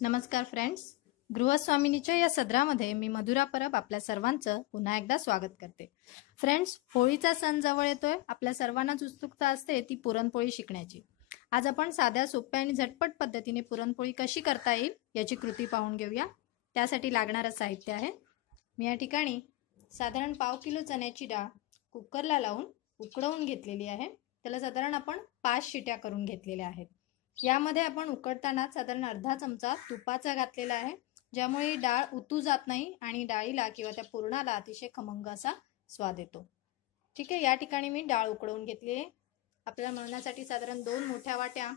नमस्कार फ्रेंड्स, गृहस्वामिनीच्या या सदरामध्ये मी मधुरा परब आपल्या सर्वांचं पुन्हा एकदा स्वागत करते। फ्रेंड्स, होळीचा सण जवळ येतोय। आपल्या सर्वांनाच उत्सुकता असते ती पुरणपोळी शिकण्याची। आज आपण साध्या सोप्या आणि झटपट पद्धतीने पुरणपोळी कशी करता येईल याची कृती पाहून घेऊया। त्यासाठी लागणारं साहित्य आहे, मी या ठिकाणी साधारण पाव किलो चण्याची डाळ कुकरला लावून उकडवून घेतलेली आहे। त्याला साधारण आपण 5 शिट्या करून घेतलेल्या आहेत। यामध्ये आपण उकडताना साधारण अर्धा चमचा तुपाचा घातलेला आहे, ज्यामुळे डाळ उतू जात नाही आणि डाळीला किंवा त्या पुरणाला अतिशय खमंग असा स्वाद येतो। ठीक आहे, या ठिकाणी मी डाळ उकडवून घेतली आहे। आपल्याला मळण्यासाठी साधारण 2 मोठ्या वाट्या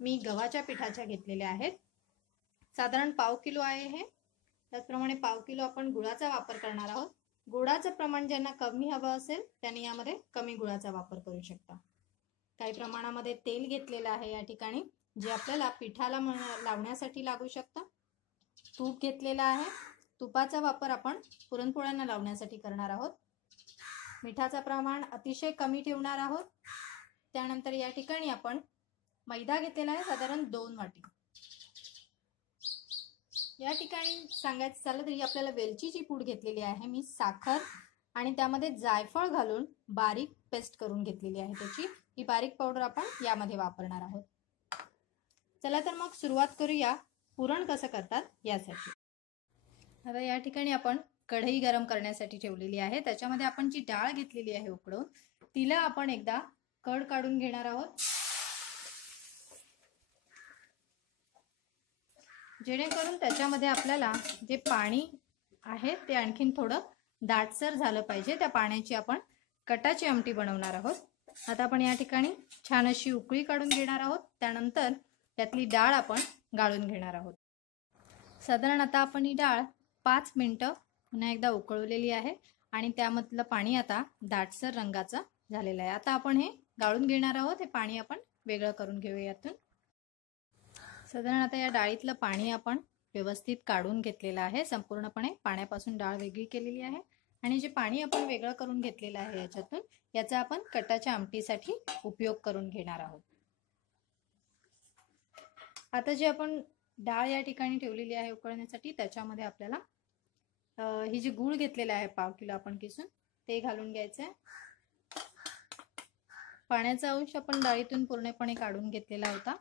मी गव्हाच्या पिठाच्या घेतलेल्या आहेत। साधारण पाव किलो आहे हे। त्याचप्रमाणे पाव किलो आपण गुळाचा वापर करणार आहोत। गुळाचं प्रमाण ज्यांना कमी हवं असेल त्यांनी यामध्ये कमी गुळाचा वापर करू शकता। काही प्रमाणामध्ये तेल घेतलेलं आहे या ठिकाणी, जे आपल्याला पिठाला लावण्यासाठी लागू शकतं। तूप घेतलेला आहे, तुपाचा वापर आपण पुरणपोळ्यांना लावण्यासाठी करणार आहोत। मिठाचं प्रमाण अतिशय कमी ठेवणार आहोत। त्यानंतर या ठिकाणी आपण मैदा घेतलेला आहे, साधारण 2 वाटी। या ठिकाणी सांगायचं झालं तरी आपल्याला वेलचीची पूड घेतलेली आहे मी, साखर आणि त्यामध्ये जायफळ घालून बारीक पेस्ट करून घेतलेली आहे त्याची। ही बारीक पावडर आपण यामध्ये वापरणार आहोत। चला तर मग सुरुवात करूया पुरण कसं करतात यासाठी। आता या ठिकाणी आपण कढई गरम करण्यासाठी ठेवलेली आहे। त्याच्यामध्ये आपण जी डाळ घेतलेली आहे उकडवून, तिला आपण एकदा कड काढून घेणार आहोत, जेणेकरून त्याच्यामध्ये आपल्याला जे पाणी आहे ते आणखीन थोडं दाटसर झालं पाहिजे। त्या पाण्याची आपण कटाची आमटी बनवणार आहोत। आता आपण या ठिकाणी छान अशी उकळी काढून घेणार आहोत। त्यानंतर त्यातली डाळ आपण गाळून घेणार आहोत। साधारण आता आपण ही डाळ 5 मिनिटं पुन्हा एकदा उकळवलेली आहे आणि त्यामधलं पाणी आता दाटसर रंगाचं झालेलं आहे। आता आपण हे गाळून घेणार आहोत। हे पाणी आपण वेगळं करून घेऊया यातून। साधारण आता या डाळीतलं पाणी आपण व्यवस्थित काढून घेतलेलं आहे। संपूर्णपणे पाण्यापासून डाळ वेगळी केलेली आहे आणि जे पाणी आपण वेगळं करून घेतलेलं आहे याच्यातून, याचा आपण कटाच्या आमटीसाठी उपयोग करून घेणार आहोत। आता जे आपण डाळ या ठिकाणी ठेवलेली आहे उकळण्यासाठी, त्याच्यामध्ये आपल्याला ही जी गूळ घेतलेला आहे पाव किलो आपण किसून, ते घालून घ्यायचं आहे। पाण्याचा अंश आपण डाळीतून पूर्णपणे काढून घेतलेला होता।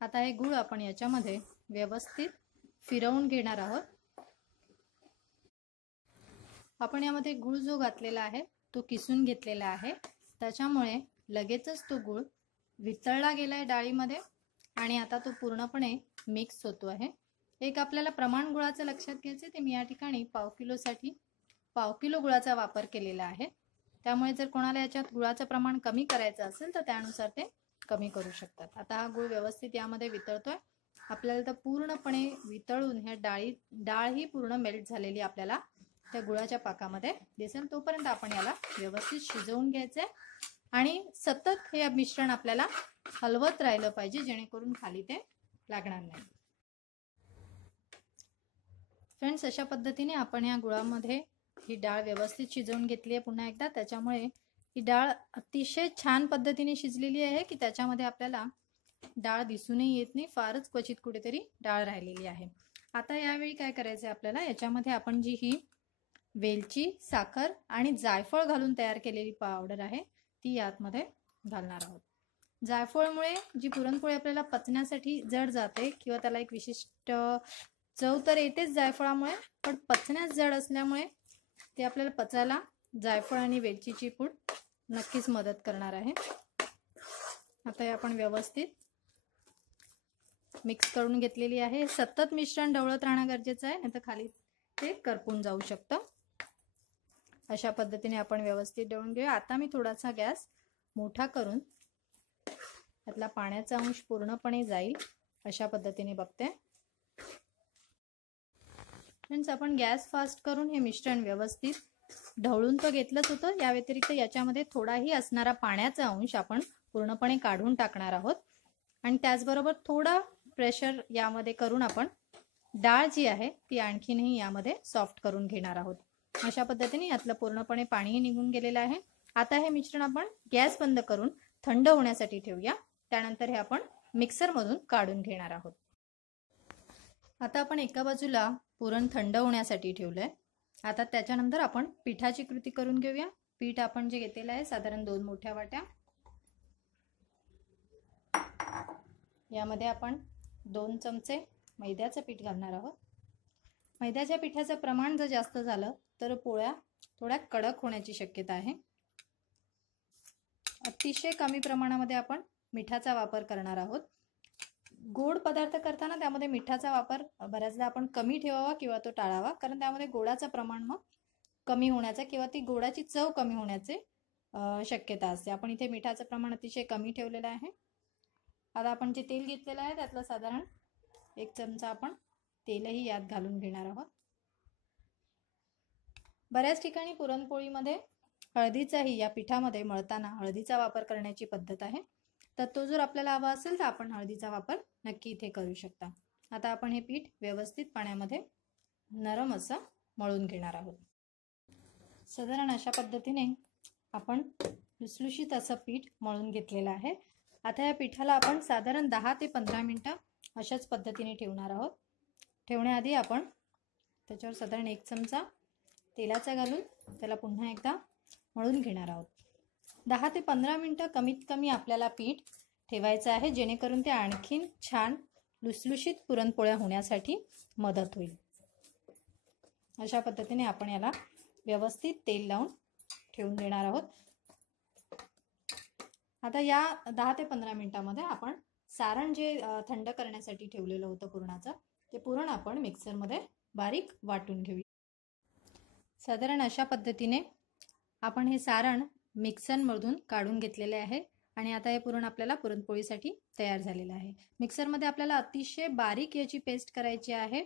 आता हे गूळ आपण याच्यामध्ये व्यवस्थित फिरवून घेणार आहोत। आपण यामध्ये गूळ जो घातलेला आहे तो किसून घेतलेला आहे, त्याच्यामुळे लगेचच तो गूळ वितळला गेलाय डाळीमध्ये आणि आता तो पूर्णपणे मिक्स होतो आहे। एक आपल्याला प्रमाण गुळाचं लक्षात घ्यायचं, ते मी या ठिकाणी पाव किलोसाठी पाव किलो गुळाचा वापर केलेला आहे। त्यामुळे जर कोणाला याच्यात गुळाचं प्रमाण कमी करायचं असेल तर त्यानुसार ते कमी करू शकतात। आता हा गूळ व्यवस्थित यामध्ये वितळतोय। आपल्याला तर पूर्णपणे वितळून ह्या डाळ ही पूर्ण मेल्ट झालेली आपल्याला त्या गुळाच्या पाकामध्ये दिसेल। तोपर्यंत आपण याला व्यवस्थित शिजवून घ्यायचंय आणि सतत हे मिश्रण आपल्याला हलवत राहिलं पाहिजे, जेणेकरून खाली ते लागणार नाही। फ्रेंड्स, अशा पद्धतीने आपण या गुळामध्ये ही डाळ व्यवस्थित शिजवून घेतली आहे पुन्हा एकदा। त्याच्यामुळे ही डाळ अतिशय छान पद्धतीने शिजलेली आहे की त्याच्यामध्ये आपल्याला डाळ दिसूनही येत नाही, फारच क्वचित कुठेतरी डाळ राहिलेली आहे। आता यावेळी काय करायचं आहे आपल्याला, याच्यामध्ये आपण जी ही वेलची, साखर आणि जायफळ घालून तयार केलेली पावडर आहे ती यातमध्ये घालणार आहोत। जायफळमुळे जी पुरणपोळी आपल्याला पचण्यासाठी जड जाते किंवा त्याला एक विशिष्ट चव तर येतेच जायफळामुळे, पण पचण्यास जड असल्यामुळे ते आपल्याला पचायला जायफळ आणि वेलचीची पूड नक्कीच मदत करणार आहे। आता हे आपण व्यवस्थित मिक्स करून घेतलेली आहे। सतत मिश्रण ढवळत राहणं गरजेचं आहे, नाहीतर खाली ते करपून जाऊ शकतं। अशा पद्धतीने आपण व्यवस्थित ढवळून घेऊया। आता मी थोडासा गॅस मोठा करून त्यातला पाण्याचा अंश पूर्णपणे जाईल अशा पद्धतीने बघते। फ्रेंड्स, आपण गॅस फास्ट करून हे मिश्रण व्यवस्थित ढवळून तर घेतलंच होतं। या व्यतिरिक्त याच्यामध्ये थोडाही असणारा पाण्याचा अंश आपण पूर्णपणे काढून टाकणार आहोत आणि त्याचबरोबर थोडं प्रेशर यामध्ये करून आपण डाळ जी आहे ती आणखीनही यामध्ये सॉफ्ट करून घेणार आहोत। अशा पद्धतीने यातलं पूर्णपणे पाणीही निघून गेलेलं आहे। आता हे मिश्रण आपण गॅस बंद करून थंड होण्यासाठी ठेवूया। त्यानंतर हे आपण मिक्सर मधून काढून घेणार आहोत। आता आपण एका बाजूला पुरण थंड होण्यासाठी ठेवलंय. आता त्याच्यानंतर आपण पिठाची कृती करून घेऊया. पीठ आपण जे घेतलेलं आहे साधारण 2 मोठ्या वाट्या, यामध्ये आपण 2 चमचे मैद्याचं पीठ घालणार आहोत. मैद्याच्या पिठाचं प्रमाण जर जास्त झालं तर पोळ्या थोड्या कडक होण्याची शक्यता आहे. अतिशय कमी प्रमाणामध्ये आपण मिठाचा वापर करणार आहोत. गोड पदार्थ करताना त्यामध्ये मिठाचा वापर बऱ्याचदा आपण कमी ठेवावा किंवा तो टाळावा, कारण त्यामध्ये गोडाचं प्रमाण मग कमी होण्याचा किंवा ती गोडाची चव कमी होण्याचे शक्यता असते. आपण इथे मिठाचं प्रमाण अतिशय कमी ठेवलेलं आहे. आता आपण जे तेल घेतलेलं आहे त्यातलं साधारण 1 चमचा आपण तेलही यात घालून घेणार आहोत. बऱ्याच ठिकाणी पुरणपोळीमध्ये हळदीचाही या पिठामध्ये मळताना हळदीचा वापर करण्याची पद्धत आहे. तर तो जर आपल्याला हवा असेल तर आपण हळदीचा वापर नक्की इथे करू शकता. आता आपण हे पीठ व्यवस्थित पाण्यामध्ये नरम असं मळून घेणार आहोत. साधारण अशा पद्धतीने आपण लुसलुशीत असं पीठ मळून घेतलेलं आहे. आता या पिठाला आपण साधारण 10 ते 15 मिनिटं अशाच पद्धतीने ठेवणार आहोत. ठेवण्याआधी आपण त्याच्यावर साधारण 1 चमचा तेलाचा घालून त्याला पुन्हा एकदा मळून घेणार आहोत. 10 ते 15 मिनिटं कमीत कमी आपल्याला पीठ ठेवायचं आहे, जेणेकरून ते आणखीन छान लुसलुशीत पुरणपोळ्या होण्यासाठी मदत होईल. अशा पद्धतीने आपण याला व्यवस्थित तेल लावून ठेवून देणार आहोत. आता या 10 ते 15 मिनिटांमध्ये आपण सारण जे थंड करण्यासाठी ठेवलेलं होतं पुरणाचं, ते पुरण आपण मिक्सरमध्ये बारीक वाटून घेऊया. साधारण अशा पद्धतीने आपण हे सारण मिक्सरमधून काढून घेतलेले आहे आणि आता हे पुरण आपल्याला पुरणपोळीसाठी तयार झालेलं आहे. मिक्सरमध्ये आपल्याला अतिशय बारीक याची पेस्ट करायची आहे.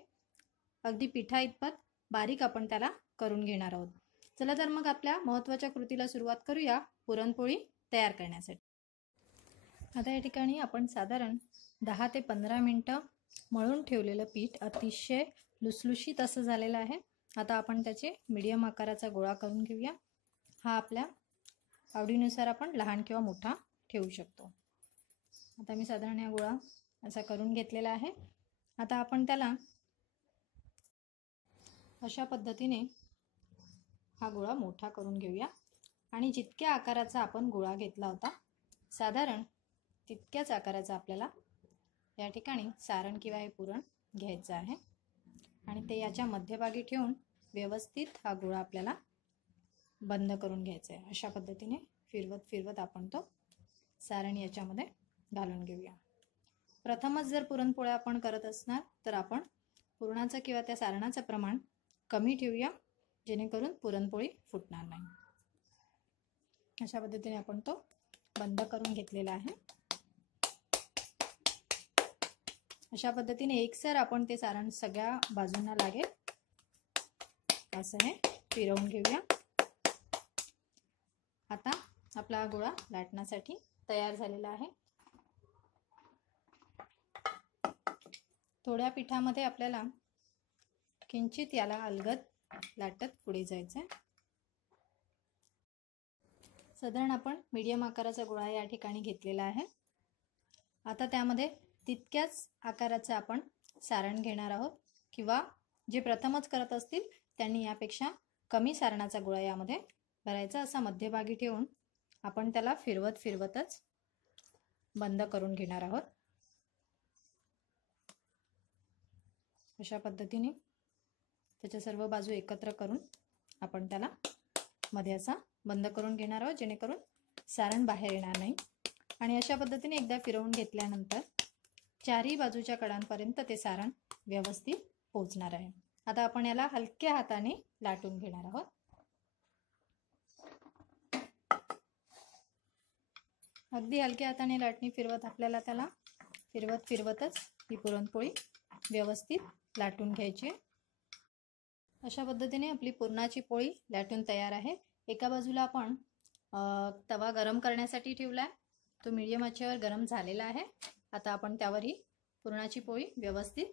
अगदी पिठा इतपत बारीक आपण त्याला करून घेणार आहोत. चला तर मग आपल्या महत्त्वाच्या कृतीला सुरुवात करूया पुरणपोळी तयार करण्यासाठी. आता या ठिकाणी आपण साधारण 10 ते 15 मिनिटं मळून ठेवलेलं पीठ अतिशय लुसलुशीत असं झालेलं आहे. आता आपण त्याचे मीडियम आकाराचा गोळा करून घेऊया. हा आपल्या आवडीनुसार आपण लहान किंवा मोठा ठेवू शकतो. आता मी साधारण हा गोळा असा करून घेतलेला आहे. आता आपण त्याला अशा पद्धतीने हा गोळा मोठा करून घेऊया आणि जितक्या आकाराचा आपण गोळा घेतला होता साधारण तितक्याच आकाराचा आपल्याला या ठिकाणी सारण किंवा हे पुरण घ्यायचं आहे आणि ते याच्या मध्यभागी ठेवून व्यवस्थित हा गोळा आपल्याला बंद करून घ्यायचा आहे. अशा पद्धतीने फिरवत फिरवत आपण तो सारण याच्यामध्ये घालून घेऊया. प्रथमच जर पुरणपोळ्या आपण करत असणार तर आपण पुरणाचं किंवा त्या सारणाचं प्रमाण कमी ठेवूया, जेणेकरून पुरणपोळी फुटणार नाही. अशा पद्धतीने आपण तो बंद करून घेतलेला आहे. अशा पद्धतीने एकसर आपण ते सारण सगळ्या बाजूंना लागेल असं हे फिरवून घेऊया. आता आपला गोळा लाटण्यासाठी तयार झालेला आहे. थोड्या पिठामध्ये आपल्याला किंचित याला अलगद लाटत पुढे जायचं आहे. साधारण आपण मीडियम आकाराचा गोळा या ठिकाणी घेतलेला आहे. आता त्यामध्ये तितक्याच आकाराचं आपण सारण घेणार आहोत, किंवा जे प्रथमच करत असतील त्यांनी यापेक्षा कमी सारणाचा गोळा यामध्ये भरायचा. असा मध्यभागी ठेवून आपण त्याला फिरवत फिरवतच बंद करून घेणार आहोत. अशा पद्धतीने त्याच्या सर्व बाजू एकत्र करून आपण त्याला मध्ये असा बंद करून घेणार आहोत, जेणेकरून सारण बाहेर येणार नाही. आणि अशा पद्धतीने एकदा फिरवून घेतल्यानंतर चारही बाजूच्या कडांपर्यंत ते सारण व्यवस्थित पोहोचणार आहे. आता आपण याला हलक्या हाताने लाटून घेणार आहोत. अगदी हलक्या हाताने लाटणी फिरवत आपल्याला त्याला फिरवत फिरवतच ही पुरणपोळी व्यवस्थित लाटून घ्यायची आहे. अशा पद्धतीने आपली पुरणाची पोळी लाटून तयार आहे. एका बाजूला आपण तवा गरम करण्यासाठी ठेवलाय, तो मीडियम आचेवर गरम झालेला आहे. आता आपण त्यावर ही पुरणाची पोळी व्यवस्थित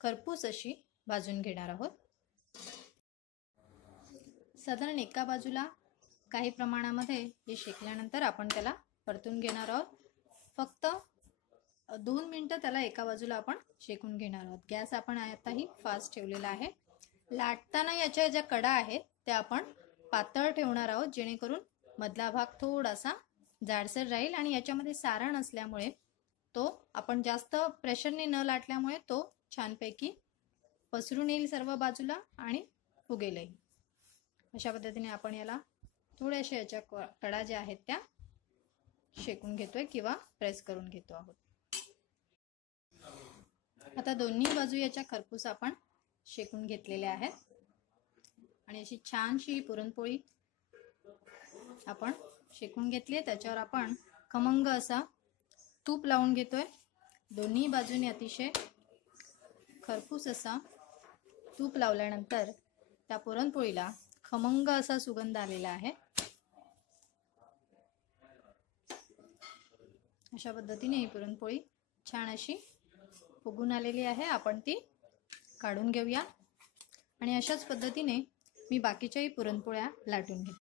खरपूस अशी भाजून घेणार आहोत. साधारण एका बाजूला काही प्रमाणामध्ये हे शेकल्यानंतर आपण त्याला परतून घेणार आहोत. फक्त 2 मिनिटं त्याला एका बाजूला आपण शेकून घेणार आहोत. गॅस आपण आताही फास्ट ठेवलेला आहे. लाटताना याच्या ज्या कडा आहेत त्या आपण पातळ ठेवणार आहोत, जेणेकरून मधला भाग थोडासा जाडसर राहील आणि याच्यामध्ये सारण असल्यामुळे तो आपण जास्त प्रेशरने न लाटल्यामुळे तो छानपैकी पसरून येईल सर्व बाजूला आणि फुगेलही. अशा पद्धतीने आपण याला थोड्याशा याच्या कडा ज्या आहेत त्या शेकून घेतोय किंवा प्रेस करून घेतो आहोत. आता दोन्ही बाजू याच्या खरपूस आपण शेकून घेतलेल्या आहेत आणि अशी छानशी पुरणपोळी आपण शेकून घेतली. त्याच्यावर आपण खमंग असा तूप लावून घेतोय. दोन्ही बाजूने अतिशय खरपूस असा तूप लावल्यानंतर त्या पुरणपोळीला खमंग असा सुगंध आलेला आहे. अशा पद्धतीने ही पुरणपोळी छान अशी फुगून आलेली आहे. आपण ती काढून घेऊया आणि अशाच पद्धतीने मी बाकीच्याही पुरणपोळ्या लाटून घेते.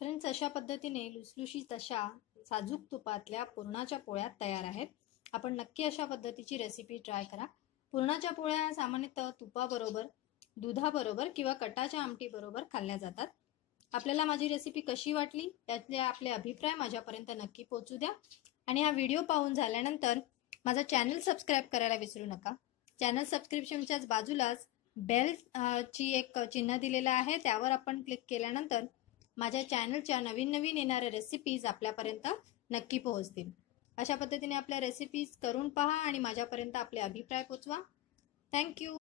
फ्रेंड्स, अशा पद्धतीने लुसलुशीत अशा साजूक तुपातल्या पुरणाच्या पोळ्या तयार आहेत. आपण नक्की अशा पद्धतीची रेसिपी ट्राय करा. पुरणाच्या पोळ्या सामान्यतः तुपाबरोबर, दुधाबरोबर किंवा कटाच्या आमटी बरोबर खाल्ल्या जातात. आपल्याला माझी रेसिपी कशी वाटली त्यातले आपले अभिप्राय माझ्यापर्यंत नक्की पोहोचू द्या आणि हा व्हिडिओ पाहून झाल्यानंतर माझा चॅनल सबस्क्राईब करायला विसरू नका. चॅनल सबस्क्रिप्शनच्याच बाजूलाच बेल ची एक चिन्ह दिलेलं आहे, त्यावर आपण क्लिक केल्यानंतर माझ्या चॅनलच्या नवीन येणाऱ्या रेसिपीज आपल्यापर्यंत नक्की पोहोचतील. अशा पद्धतीने आपल्या रेसिपीज करून पहा आणि माझ्यापर्यंत आपले अभिप्राय पोचवा. थँक्यू.